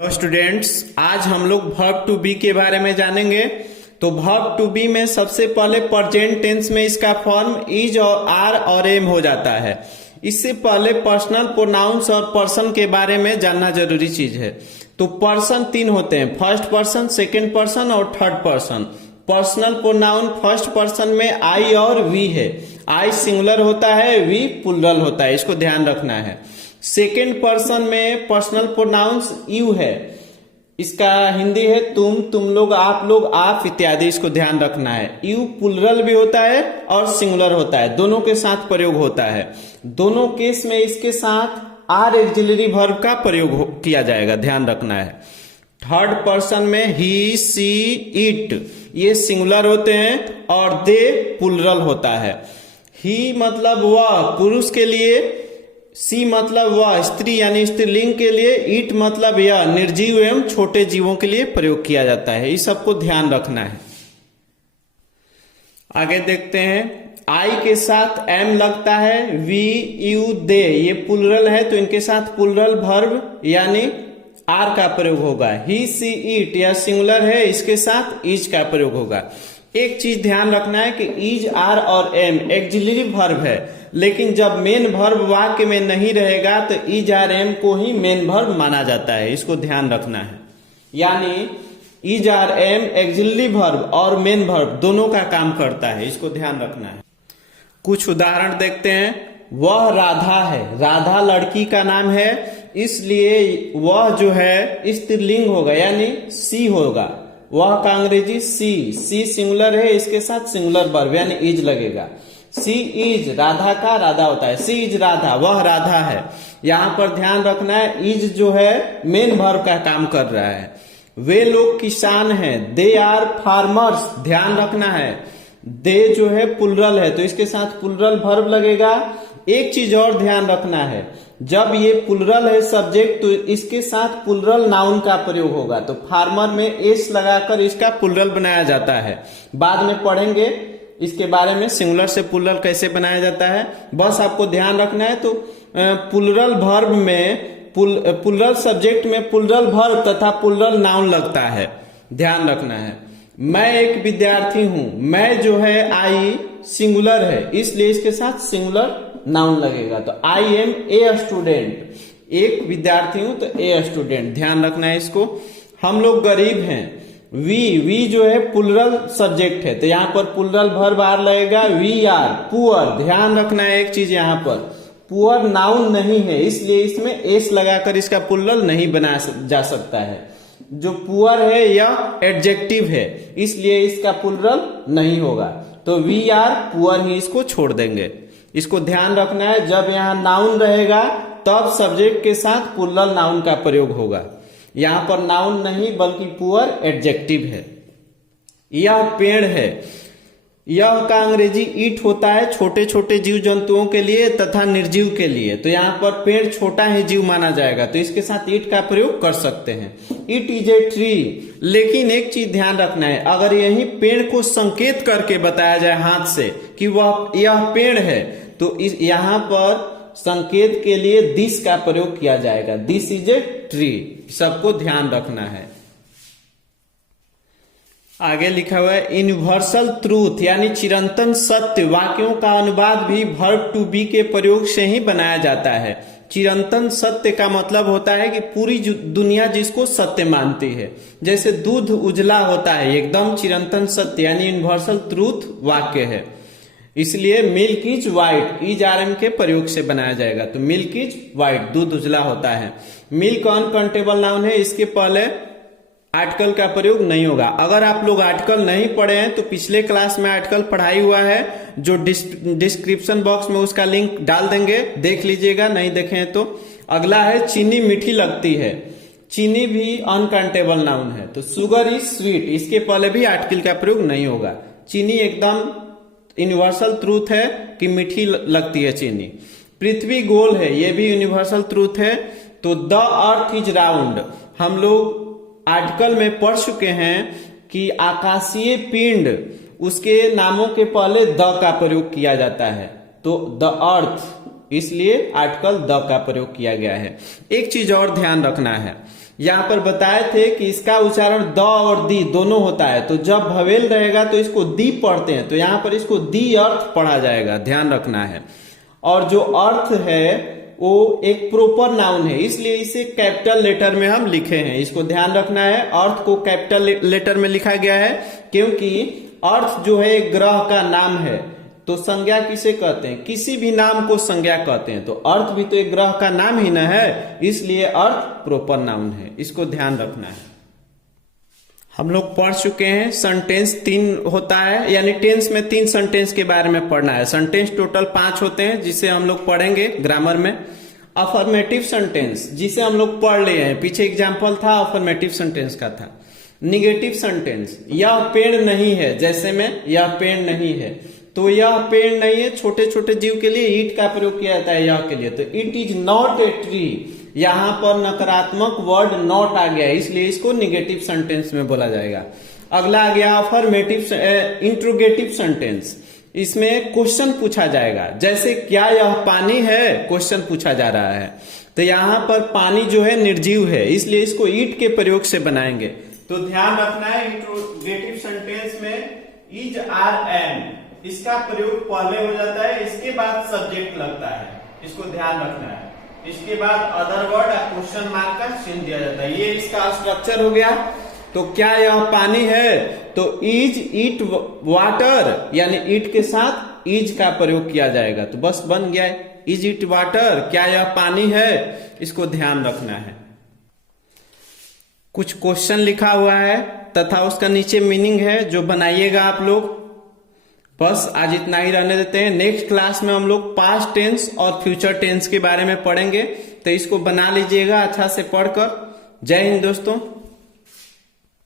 Hello students, आज हम लोग वर्ब टू बी के बारे में जानेंगे। तो वर्ब टू बी में सबसे पहले प्रेजेंट टेंस में इसका फॉर्म इज और आर और एम हो जाता है। इससे पहले पर्सनल प्रोनाउंस और पर्सन के बारे में जानना जरूरी चीज है। तो पर्सन तीन होते हैं, फर्स्ट पर्सन, सेकेंड पर्सन और third person. Personal pronoun first person में आई और वी है। आई सिंगुलर होता है, वी प्लुरल होता है, इसको ध्यान रखना है। सेकेंड पर्सन में पर्सनल प्रोनाउंस यू है, इसका हिंदी है तुम लोग, आप लोग, आप इत्यादि, इसको ध्यान रखना है। यू प्लुरल भी होता है और सिंगुलर होता है, दोनों के साथ प्रयोग होता है। दोनों केस में इसके साथ आर एक्सिलरी वर्ब का प्रयोग किया जाएगा, ध्यान रखना है। थर्ड पर्सन में ही, सी, इट ये सिंगुलर होते हैं और दे प्लुरल होता है। ही मतलब वह पुरुष के लिए, सी मतलब वह स्त्री यानी स्त्रीलिंग के लिए, इट मतलब यह निर्जीव एवं छोटे जीवों के लिए प्रयोग किया जाता है। इस सबको ध्यान रखना है। आगे देखते हैं, आई के साथ एम लगता है, वी, यू, दे ये प्लुरल है तो इनके साथ प्लुरल वर्ब यानी आर का प्रयोग होगा। ही, सी, इट यह सिंगुलर है, इसके साथ इज का प्रयोग होगा। एक चीज ध्यान रखना है कि इज, आर और एम एक्सिलरी वर्ब है, लेकिन जब मेन वर्ब वाक्य में नहीं रहेगा तो इज, आर, एम को ही मेन वर्ब माना जाता है, इसको ध्यान रखना है। यानी is, are, am auxiliary verb और मेन वर्ब दोनों का काम करता है, इसको ध्यान रखना है। कुछ उदाहरण देखते हैं। वह राधा है, राधा लड़की का नाम है, इसलिए वह जो है स्त्रीलिंग होगा यानी सी होगा। वह का अंग्रेजी सी सिंगुलर है, इसके साथ सिंगुलर वर्ब यानी इज लगेगा। सी इज, राधा का राधा होता है, सी इज राधा, वह राधा है। यहां पर ध्यान रखना है, इज जो है मेन वर्ब का काम कर रहा है। वे लोग किसान हैं, दे आर फार्मर्स, ध्यान रखना है। दे जो है प्लुरल है तो इसके साथ प्लुरल वर्ब लगेगा। एक चीज और ध्यान रखना है, जब ये प्लुरल है सब्जेक्ट तो इसके साथ प्लुरल नाउन का प्रयोग होगा। तो फार्मर में एस लगाकर इसका प्लुरल बनाया जाता है, बाद में पढ़ेंगे इसके बारे में सिंगुलर से प्लुरल कैसे बनाया जाता है, बस आपको ध्यान रखना है। तो प्लुरल वर्ब में प्लुरल सब्जेक्ट में प्लुरल वर्ब तथा प्लुरल नाउन लगता है, ध्यान रखना है। मैं एक विद्यार्थी हूं, मैं जो है आई सिंगुलर है, इसलिए इसके साथ सिंगुलर नाउन लगेगा। तो आई एम ए स्टूडेंट, एक विद्यार्थी हूं तो ए स्टूडेंट, ध्यान रखना है इसको। हम लोग गरीब हैं, वी जो है प्लुरल सब्जेक्ट है तो यहां पर प्लुरल वर्ब आर लगेगा। वी आर पुअर, ध्यान रखना है एक चीज, यहां पर पुअर नाउन नहीं है, इसलिए इसमें एस लगाकर इसका प्लुरल नहीं बनाया जा सकता है। जो पुअर है यह एडजेक्टिव है, इसलिए इसका प्लुरल नहीं होगा। तो वी आर पुअर ही इसको छोड़ देंगे, इसको ध्यान रखना है। जब यहाँ नाउन रहेगा तब सब्जेक्ट के साथ प्लुरल नाउन का प्रयोग होगा। यहां पर नाउन नहीं बल्कि पुअर एडजेक्टिव है। यह पेड़ है, यह का अंग्रेजी ईट होता है छोटे छोटे जीव जंतुओं के लिए तथा निर्जीव के लिए। तो यहाँ पर पेड़ छोटा ही जीव माना जाएगा तो इसके साथ ईट का प्रयोग कर सकते हैं। इट इज ए ट्री, लेकिन एक चीज ध्यान रखना है, अगर यही पेड़ को संकेत करके बताया जाए हाथ से कि वह यह पेड़ है तो इस यहाँ पर संकेत के लिए दिस का प्रयोग किया जाएगा, दिस इज ए ट्री, सबको ध्यान रखना है। आगे लिखा हुआ है यूनिवर्सल ट्रूथ यानी चिरंतन सत्य, वाक्यों का अनुवाद भी वर्ब टू बी के प्रयोग से ही बनाया जाता है। चिरंतन सत्य का मतलब होता है कि पूरी दुनिया जिसको सत्य मानती है, जैसे दूध उजला होता है, एकदम चिरंतन सत्य यानी यूनिवर्सल ट्रूथ वाक्य है। इसलिए milk is white, is, are, am के प्रयोग से बनाया जाएगा। तो मिल्क इज व्हाइट, दूध उजला होता है। मिल्क अनकाउंटेबल नाउन है, इसके पहले आर्टिकल का प्रयोग नहीं होगा। अगर आप लोग आर्टिकल नहीं पढ़े हैं तो पिछले क्लास में आर्टिकल पढ़ाई हुआ है, जो डिस्क्रिप्शन बॉक्स में उसका लिंक डाल देंगे, देख लीजिएगा, नहीं देखे हैं तो। अगला है चीनी मीठी लगती है, चीनी भी अनकाउंटेबल नाउन है। तो शुगर इज स्वीट, इसके पहले भी आर्टिकल का प्रयोग नहीं होगा। चीनी एकदम यूनिवर्सल ट्रूथ है कि मीठी लगती है चीनी। पृथ्वी गोल है, यह भी यूनिवर्सल ट्रूथ है। तो द अर्थ इज राउंड, हम लोग आर्टिकल में पढ़ चुके हैं कि आकाशीय पिंड, उसके नामों के पहले द का प्रयोग किया जाता है। तो द अर्थ इसलिए आर्टिकल द का प्रयोग किया गया है। एक चीज और ध्यान रखना है, यहाँ पर बताए थे कि इसका उच्चारण द और दी दोनों होता है, तो जब भवेल रहेगा तो इसको दी पढ़ते हैं, तो यहाँ पर इसको दी अर्थ पढ़ा जाएगा, ध्यान रखना है। और जो अर्थ है वो एक प्रॉपर नाउन है, इसलिए इसे कैपिटल लेटर में हम लिखे हैं, इसको ध्यान रखना है। अर्थ को कैपिटल लेटर में लिखा गया है क्योंकि अर्थ जो है एक ग्रह का नाम है, तो संज्ञा किसे कहते हैं? किसी भी नाम को संज्ञा कहते हैं, तो अर्थ भी तो एक ग्रह का नाम ही ना है, इसलिए अर्थ प्रॉपर नाउन है, इसको ध्यान रखना है। हम लोग पढ़ चुके हैं सेंटेंस 3 होता है, यानी टेंस में 3 सेंटेंस के बारे में पढ़ना है। सेंटेंस टोटल 5 होते हैं जिसे हम लोग पढ़ेंगे ग्रामर में। अफर्मेटिव सेंटेंस जिसे हम लोग पढ़ लिए हैं, पीछे एग्जाम्पल था अफर्मेटिव सेंटेंस का था। निगेटिव सेंटेंस, यह पेड़ नहीं है, जैसे में यह पेड़ नहीं है, तो यह पेड़ नहीं है छोटे छोटे जीव के लिए ईट का प्रयोग किया जाता है यह के लिए, तो it is not a tree, यहां पर नकारात्मक वर्ड नॉट आ गया, इसलिए इसको निगेटिव सेंटेंस में बोला जाएगा। अगला आ गया अफर्मेटिव इंट्रोगेटिव सेंटेंस, इसमें क्वेश्चन पूछा जाएगा, जैसे क्या यह पानी है, क्वेश्चन पूछा जा रहा है, तो यहां पर पानी जो है निर्जीव है, इसलिए इसको ईट के प्रयोग से बनाएंगे। तो ध्यान रखना है इंट्रोगेटिव सेंटेंस में इज आर एन, इसका प्रयोग पहले हो जाता है, इसके बाद सब्जेक्ट लगता है, इसको ध्यान रखना है। इसके बाद अदर वर्ड क्वेश्चन मार्क का चिन्ह दिया जाता है, ये इसका स्ट्रक्चर हो गया। तो क्या यह पानी है, तो इज इट वाटर, यानी इट के साथ इज का प्रयोग किया जाएगा, तो बस बन गया इज इट वाटर, क्या यह पानी है, इसको ध्यान रखना है। कुछ क्वेश्चन लिखा हुआ है तथा उसका नीचे मीनिंग है जो बनाइएगा आप लोग। बस आज इतना ही रहने देते हैं, नेक्स्ट क्लास में हम लोग पास्ट टेंस और फ्यूचर टेंस के बारे में पढ़ेंगे, तो इसको बना लीजिएगा अच्छा से पढ़कर। जय हिंद दोस्तों।